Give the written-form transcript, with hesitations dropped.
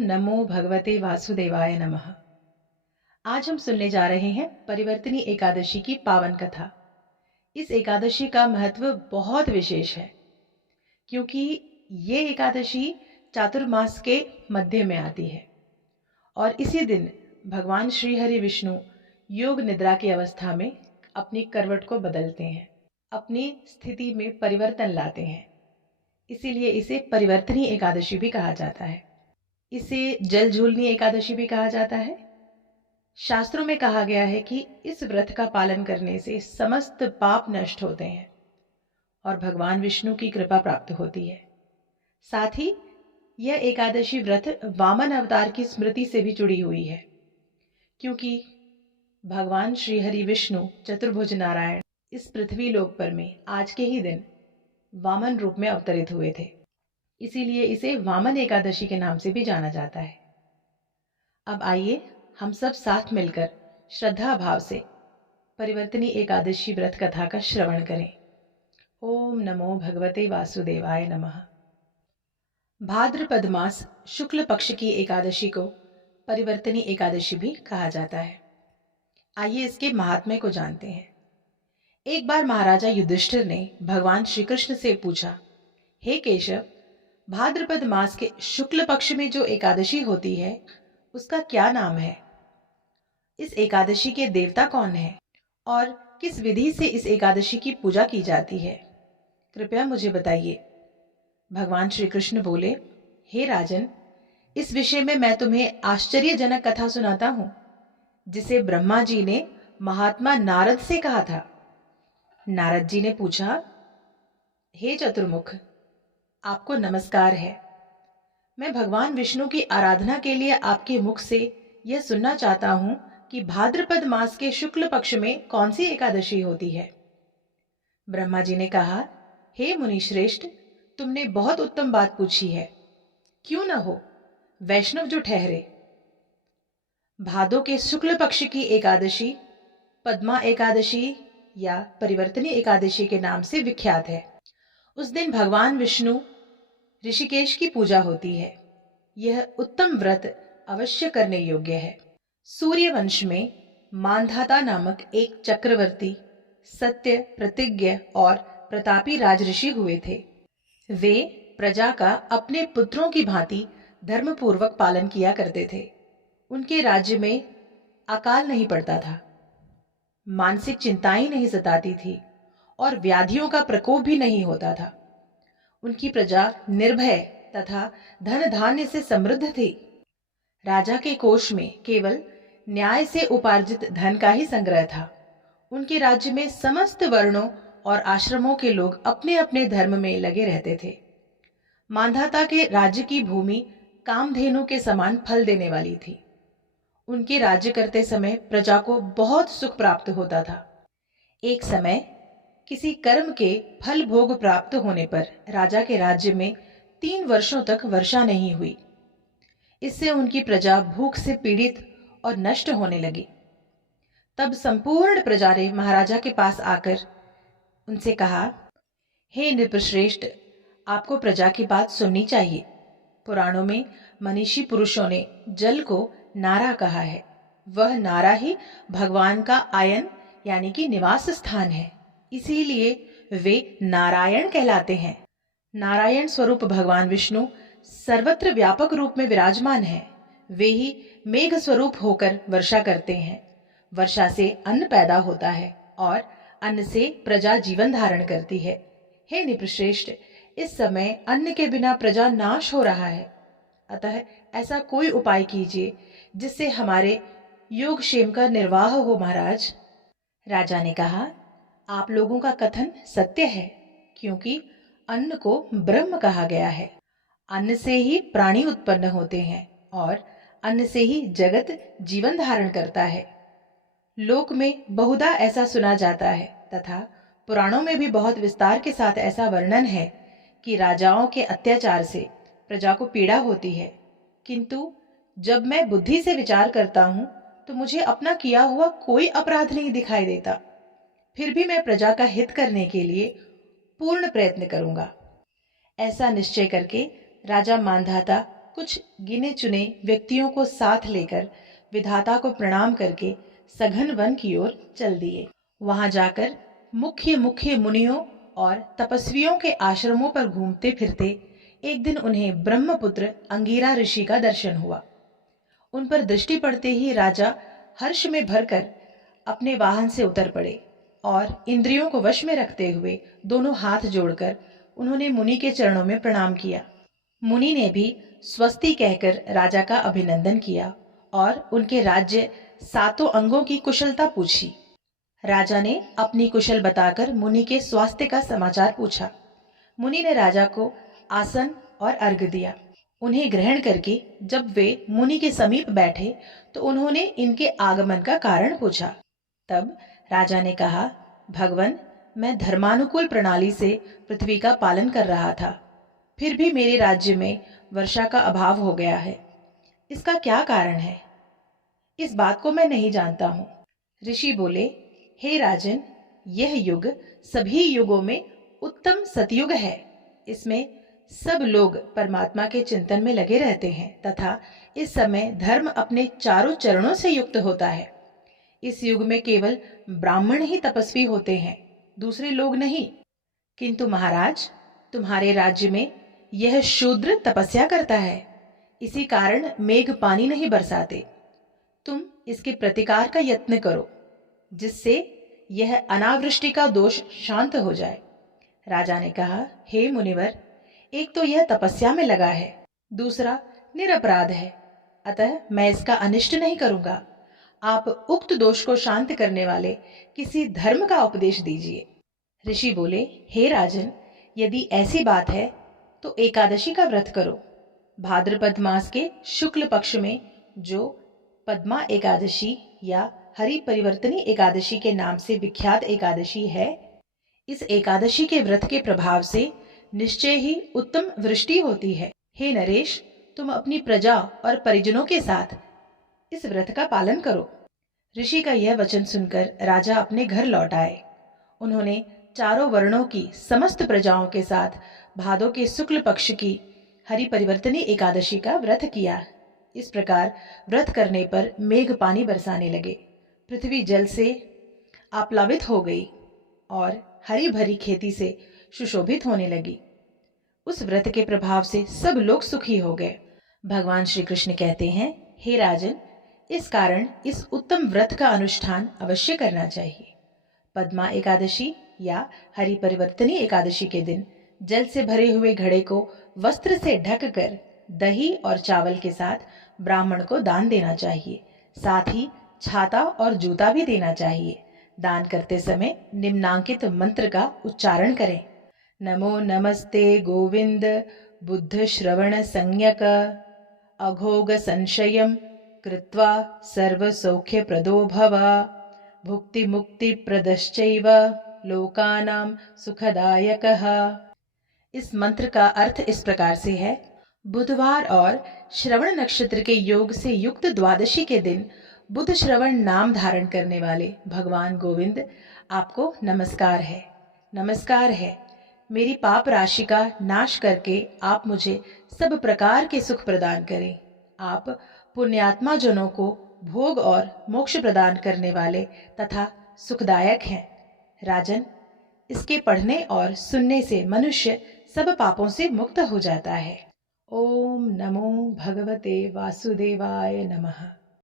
नमो भगवते वासुदेवाय नमः। आज हम सुनने जा रहे हैं परिवर्तनी एकादशी की पावन कथा। इस एकादशी का महत्व बहुत विशेष है क्योंकि ये एकादशी चातुर्मास के मध्य में आती है और इसी दिन भगवान श्री हरि विष्णु योग निद्रा की अवस्था में अपनी करवट को बदलते हैं, अपनी स्थिति में परिवर्तन लाते हैं। इसीलिए इसे परिवर्तनी एकादशी भी कहा जाता है। इसे जल झूलनी एकादशी भी कहा जाता है। शास्त्रों में कहा गया है कि इस व्रत का पालन करने से समस्त पाप नष्ट होते हैं और भगवान विष्णु की कृपा प्राप्त होती है। साथ ही यह एकादशी व्रत वामन अवतार की स्मृति से भी जुड़ी हुई है क्योंकि भगवान श्री हरि विष्णु चतुर्भुज नारायण इस पृथ्वी लोक पर में आज के ही दिन वामन रूप में अवतरित हुए थे। इसीलिए इसे वामन एकादशी के नाम से भी जाना जाता है। अब आइए हम सब साथ मिलकर श्रद्धा भाव से परिवर्तनी एकादशी व्रत कथा का श्रवण करें। ओम नमो भगवते वासुदेवाय नमः। भाद्रपद मास शुक्ल पक्ष की एकादशी को परिवर्तनी एकादशी भी कहा जाता है। आइए इसके महात्म्य को जानते हैं। एक बार महाराजा युधिष्ठिर ने भगवान श्री कृष्ण से पूछा, हे केशव, भाद्रपद मास के शुक्ल पक्ष में जो एकादशी होती है उसका क्या नाम है? इस एकादशी के देवता कौन है और किस विधि से इस एकादशी की पूजा की जाती है? कृपया मुझे बताइए। भगवान श्री कृष्ण बोले, हे राजन, इस विषय में मैं तुम्हें आश्चर्यजनक कथा सुनाता हूं जिसे ब्रह्मा जी ने महात्मा नारद से कहा था। नारद जी ने पूछा, हे चतुर्मुख, आपको नमस्कार है। मैं भगवान विष्णु की आराधना के लिए आपके मुख से यह सुनना चाहता हूं कि भाद्रपद मास के शुक्ल पक्ष में कौन सी एकादशी होती है। ब्रह्मा जी ने कहा, हे मुनिश्रेष्ठ, तुमने बहुत उत्तम बात पूछी है। क्यों न हो, वैष्णव जो ठहरे। भादो के शुक्ल पक्ष की एकादशी पद्मा एकादशी या परिवर्तनी एकादशी के नाम से विख्यात है। उस दिन भगवान विष्णु ऋषिकेश की पूजा होती है। यह उत्तम व्रत अवश्य करने योग्य है। सूर्यवंश में मानधाता नामक एक चक्रवर्ती सत्य, प्रतिज्ञ और प्रतापी राजऋषि हुए थे। वे प्रजा का अपने पुत्रों की भांति धर्मपूर्वक पालन किया करते थे। उनके राज्य में अकाल नहीं पड़ता था, मानसिक चिंताएं नहीं सताती थी और व्याधियों का प्रकोप भी नहीं होता था। उनकी प्रजा निर्भय तथा धन धान्य से समृद्ध थी। राजा के कोष में केवल न्याय से उपार्जित धन का ही संग्रह था। उनके राज्य में समस्त वर्णों और आश्रमों के लोग अपने अपने धर्म में लगे रहते थे। मांधाता के राज्य की भूमि कामधेनु के समान फल देने वाली थी। उनके राज्य करते समय प्रजा को बहुत सुख प्राप्त होता था। एक समय किसी कर्म के फल भोग प्राप्त होने पर राजा के राज्य में 3 वर्षों तक वर्षा नहीं हुई। इससे उनकी प्रजा भूख से पीड़ित और नष्ट होने लगी। तब संपूर्ण प्रजा ने महाराजा के पास आकर उनसे कहा, हे नृपश्रेष्ठ, आपको प्रजा की बात सुननी चाहिए। पुराणों में मनीषी पुरुषों ने जल को नारा कहा है। वह नारा ही भगवान का आयन यानी कि निवास स्थान है। इसीलिए वे नारायण कहलाते हैं। नारायण स्वरूप भगवान विष्णु सर्वत्र व्यापक रूप में विराजमान है। वे ही मेघ स्वरूप होकर वर्षा करते हैं। वर्षा से अन्न पैदा होता है और अन्न से प्रजा जीवन धारण करती है। हे नृपश्रेष्ठ, इस समय अन्न के बिना प्रजा नाश हो रहा है। अतः ऐसा कोई उपाय कीजिए जिससे हमारे योगक्षेम का निर्वाह हो महाराज। राजा ने कहा, आप लोगों का कथन सत्य है क्योंकि अन्न को ब्रह्म कहा गया है। अन्न से ही प्राणी उत्पन्न होते हैं और अन्न से ही जगत जीवन धारण करता है। लोक में बहुधा ऐसा सुना जाता है तथा पुराणों में भी बहुत विस्तार के साथ ऐसा वर्णन है कि राजाओं के अत्याचार से प्रजा को पीड़ा होती है। किंतु जब मैं बुद्धि से विचार करता हूँ तो मुझे अपना किया हुआ कोई अपराध नहीं दिखाई देता। फिर भी मैं प्रजा का हित करने के लिए पूर्ण प्रयत्न करूंगा। ऐसा निश्चय करके राजा मांधाता कुछ गिने चुने व्यक्तियों को साथ लेकर विधाता को प्रणाम करके सघन वन की ओर चल दिए। वहां जाकर मुख्य मुख्य मुनियों और तपस्वियों के आश्रमों पर घूमते फिरते एक दिन उन्हें ब्रह्मपुत्र अंगिरा ऋषि का दर्शन हुआ। उन पर दृष्टि पड़ते ही राजा हर्ष में भरकर अपने वाहन से उतर पड़े और इंद्रियों को वश में रखते हुए दोनों हाथ जोड़कर उन्होंने मुनि के चरणों में प्रणाम किया। मुनि ने भी स्वस्ति कहकर राजा का अभिनंदन किया और उनके राज्य सातों अंगों की कुशलता पूछी। राजा ने अपनी कुशल बताकर मुनि के स्वास्थ्य का समाचार पूछा। मुनि ने राजा को आसन और अर्घ्य दिया। उन्हें ग्रहण करके जब वे मुनि के समीप बैठे तो उन्होंने इनके आगमन का कारण पूछा। तब राजा ने कहा, भगवन, मैं धर्मानुकूल प्रणाली से पृथ्वी का पालन कर रहा था, फिर भी मेरे राज्य में वर्षा का अभाव हो गया है। इसका क्या कारण है? इस बात को मैं नहीं जानता हूँ। ऋषि बोले, हे राजन, यह युग सभी युगों में उत्तम सतयुग है। इसमें सब लोग परमात्मा के चिंतन में लगे रहते हैं तथा इस समय धर्म अपने चारों चरणों से युक्त होता है। इस युग में केवल ब्राह्मण ही तपस्वी होते हैं, दूसरे लोग नहीं। किंतु महाराज, तुम्हारे राज्य में यह शूद्र तपस्या करता है, इसी कारण मेघ पानी नहीं बरसाते। तुम इसके प्रतिकार का यत्न करो, जिससे यह अनावृष्टि का दोष शांत हो जाए। राजा ने कहा, हे मुनिवर, एक तो यह तपस्या में लगा है, दूसरा निरपराध है, अतः मैं इसका अनिष्ट नहीं करूंगा। आप उक्त दोष को शांत करने वाले किसी धर्म का उपदेश दीजिए। ऋषि बोले, हे राजन, यदि ऐसी बात है तो एकादशी का व्रत करो। भाद्रपद मास के शुक्ल पक्ष में जो पद्मा एकादशी या हरि परिवर्तनी एकादशी के नाम से विख्यात एकादशी है, इस एकादशी के व्रत के प्रभाव से निश्चय ही उत्तम वृष्टि होती है। हे नरेश, तुम अपनी प्रजा और परिजनों के साथ इस व्रत का पालन करो। ऋषि का यह वचन सुनकर राजा अपने घर लौट आए। उन्होंने चारों वर्णों की समस्त प्रजाओं के साथ भादों के शुक्ल पक्ष की हरि परिवर्तनी एकादशी का व्रत किया। इस प्रकार व्रत करने पर मेघ पानी बरसाने लगे, पृथ्वी जल से आप्लावित हो गई और हरी भरी खेती से सुशोभित होने लगी। उस व्रत के प्रभाव से सब लोग सुखी हो गए। भगवान श्री कृष्ण कहते हैं, हे राजन, इस कारण इस उत्तम व्रत का अनुष्ठान अवश्य करना चाहिए। पद्मा एकादशी या हरि परिवर्तनी एकादशी के दिन जल से भरे हुए घड़े को वस्त्र से ढककर दही और चावल के साथ ब्राह्मण को दान देना चाहिए। साथ ही छाता और जूता भी देना चाहिए। दान करते समय निम्नांकित मंत्र का उच्चारण करें। नमो नमस्ते गोविंद बुद्ध श्रवण संज्ञक अघोग संशयम कृत्वा सर्व सौख्य प्रदो भव भुक्ति मुक्ति प्रदश्चैव लोकानां सुखदायकः। इस मंत्र का अर्थ इस प्रकार से है, बुधवार और श्रवण नक्षत्र के योग से युक्त द्वादशी के दिन बुध श्रवण नाम धारण करने वाले भगवान गोविंद, आपको नमस्कार है, नमस्कार है। मेरी पाप राशि का नाश करके आप मुझे सब प्रकार के सुख प्रदान करें। आप पुण्यात्मा जनों को भोग और मोक्ष प्रदान करने वाले तथा सुखदायक हैं। राजन, इसके पढ़ने और सुनने से मनुष्य सब पापों से मुक्त हो जाता है। ओम नमो भगवते वासुदेवाय नमः।